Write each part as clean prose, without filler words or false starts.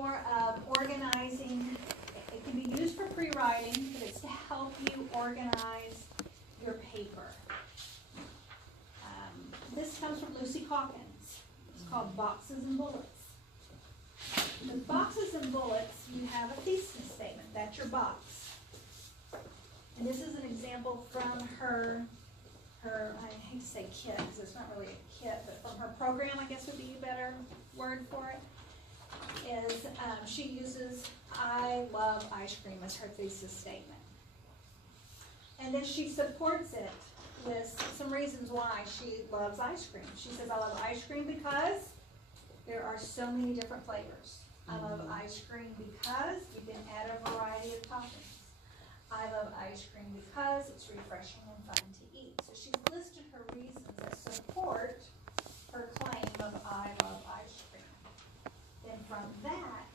more of organizing. It can be used for pre-writing, but it's to help you organize your paper. This comes from Lucy Hawkins. It's called Boxes and Bullets. The boxes and bullets, you have a thesis statement. That's your box. And this is an example from her I hate to say kit, because it's not really a kit, but from her program, I guess would be a better word for it, is she uses "I love ice cream" as her thesis statement. And then she supports it with some reasons why she loves ice cream. She says, "I love ice cream because there are so many different flavors. I love ice cream because you can add a variety of toppings. I love ice cream because it's refreshing and fun to eat." So she's listed her reasons that support her claim of "I love ice cream." Then from that,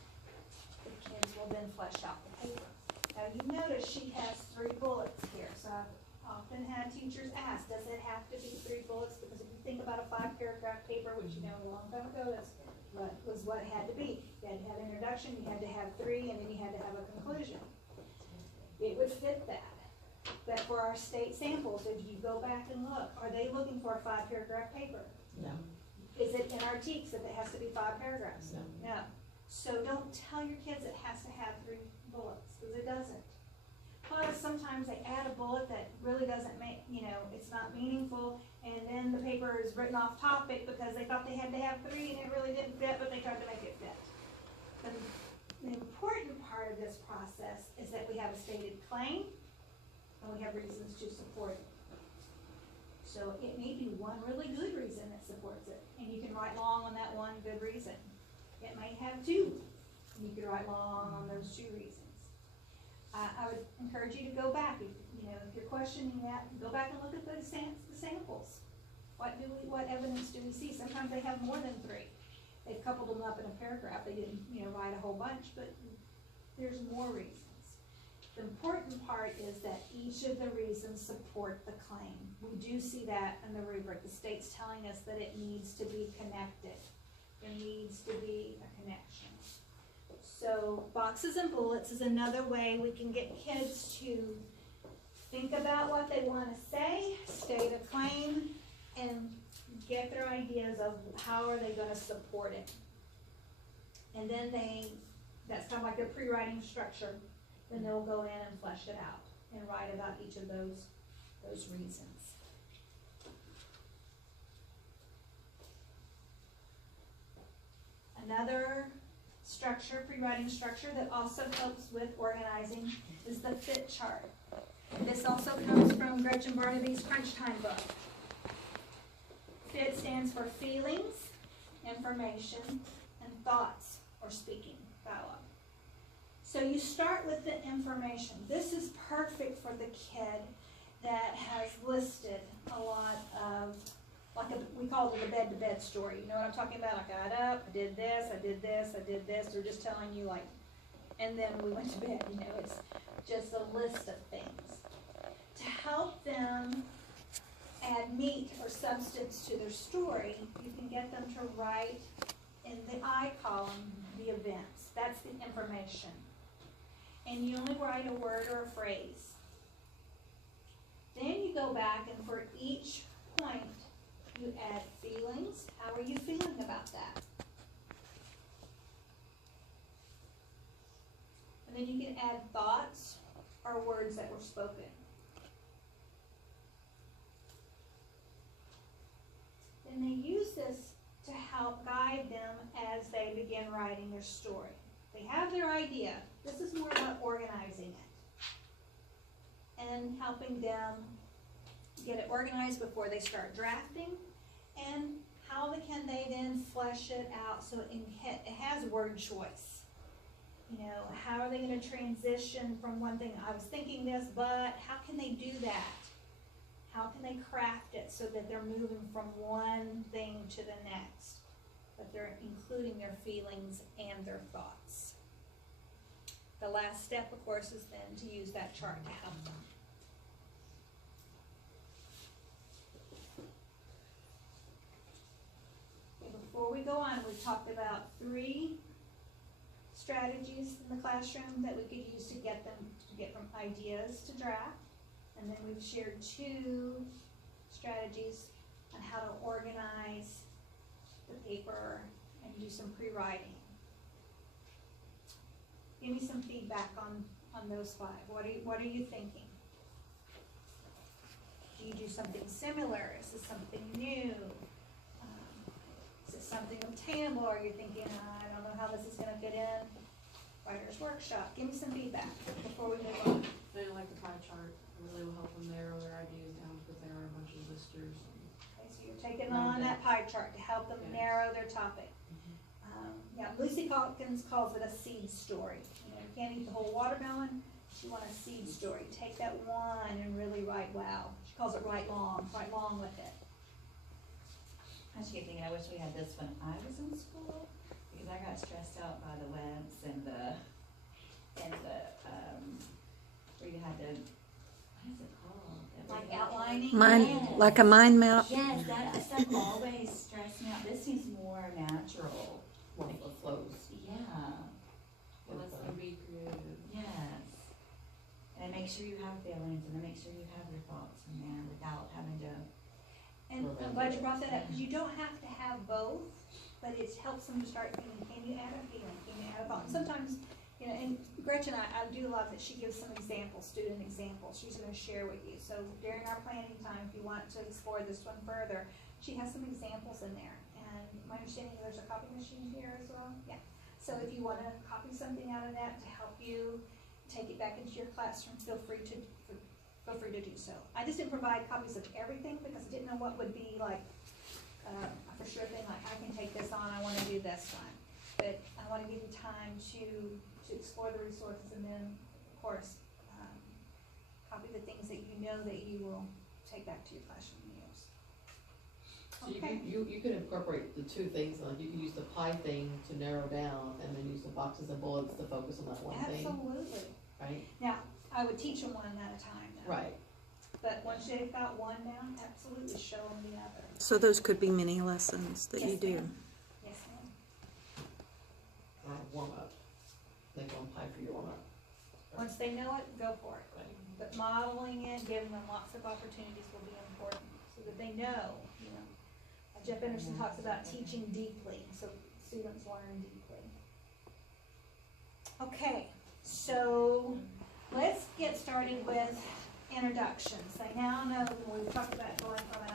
the kids will then flesh out the paper. Now you notice she has 3 bullets here. So I've often had teachers ask, does it have to be 3 bullets? Because if you think about a 5-paragraph paper, which you know a long time ago, that's what it had to be. You had to have an introduction, you had to have 3, and then you had to have a conclusion. It would fit that. But for our state samples, if you go back and look, are they looking for a 5-paragraph paper? No. Is it in our TEKS that it has to be 5 paragraphs? No. No. So don't tell your kids it has to have 3 bullets, because it doesn't. Plus, sometimes they add a bullet that really doesn't make, it's not meaningful, and then the paper is written off topic because they thought they had to have 3 and it really didn't fit, but they tried to make it fit. But the important part of this process is that we have a stated claim and we have reasons to support it. So it may be one really good reason that supports it, and you can write long on that one good reason. It may have 2, and you can write long on those 2 reasons. I would encourage you to go back, if you're questioning that, go back and look at the samples. What evidence do we see? Sometimes they have more than 3. They've coupled them up in a paragraph. They didn't, write a whole bunch, but there's more reasons. The important part is that each of the reasons support the claim. We do see that in the rubric. The state's telling us that it needs to be connected. There needs to be a connection. So boxes and bullets is another way we can get kids to think about what they want to say, state a claim, and get their ideas of how are they going to support it. And then that's kind of like their pre-writing structure. Then they'll go in and flesh it out and write about each of those reasons. Another structure, pre-writing structure, that also helps with organizing is the FIT chart. This also comes from Gretchen Barnaby's Crunch Time book. FIT stands for feelings, information, and thoughts, or speaking, dialogue. So you start with the information. This is perfect for the kid that has listed a lot of, we call it the bed-to-bed story. You know what I'm talking about? I got up, I did this, I did this, I did this. They're just telling you and then we went to bed. It's just a list of things. To help them add meat or substance to their story, you can get them to write in the I column the events. That's the information. And you only write a word or a phrase. Then you go back and for each point, you add feelings. How are you feeling about that? And then you can add thoughts or words that were spoken. And they use this to help guide them as they begin writing their story. They have their idea. This is more about organizing it and helping them get it organized before they start drafting, and how can they then flesh it out so it has word choice. How are they going to transition from one thing? I was thinking this, but how can they do that? How can they craft it so that they're moving from one thing to the next, but they're including their feelings and their thoughts? The last step, of course, is then to use that chart to help them. Before we go on, we've talked about 3 in the classroom that we could use to get from ideas to draft. And then we've shared 2 strategies on how to organize the paper and do some pre-writing. Give me some feedback on those 5. What are you thinking? Do you do something similar? Is this something new? Is it something obtainable? Or are you thinking, I don't know how this is gonna fit in? Writer's workshop. Give me some feedback before we move on. They like the pie chart. It really will help them narrow their ideas down because there are a bunch of listers. Okay, so you're taking on that pie chart to help them narrow their topic. Yeah, Lucy Calkins calls it a seed story. You know, you can't eat the whole watermelon. She wants a seed story. Take that one and really write wow. She calls it write long with it. I just keep thinking, I wish we had this when I was in school, because I got stressed out by the webs and the where you had to, what is it called? Like outlining? Yes. Like a mind map? Yes, that stuff always stressed me out. This seems more natural. Well, it flows. Yeah, It lets them be creative. yes. And make sure you have feelings, and then make sure you have your thoughts in there without having to. And I'm glad you brought that up, because you don't have to have both, but it helps them to start thinking, can you add a feeling, can you add a thought? Sometimes, you know, and Gretchen, I do love that she gives some examples, student examples, she's gonna share with you. So during our planning time, if you want to explore this one further, she has some examples in there. And my understanding, there's a copy machine here as well, yeah. So if you wanna copy something out of that to help you take it back into your classroom, feel free to do so. I just didn't provide copies of everything because I didn't know what would be like a for sure thing, like I can take this on, I wanna do this one. But I wanna give you time to explore the resources and then, of course, copy the things that you know that you will take back to your classroom and use. So Okay. you could incorporate the 2 things, like you could use the pie thing to narrow down and then use the boxes and bullets to focus on that one thing, Absolutely. right? Now, I would teach them one at a time though. Right. But once they've got one down, absolutely show them the other. So those could be mini lessons that you Yes, do. ma'am. Yes, ma'am. Or warm up. Make one pie for your warm up. Once they know it, go for it. Right. But modeling it, giving them lots of opportunities will be important, so that they know, you know. Jeff Anderson talks about teaching deeply, so students learn deeply. Okay, so let's get started with introductions. They now know, we've talked about going from an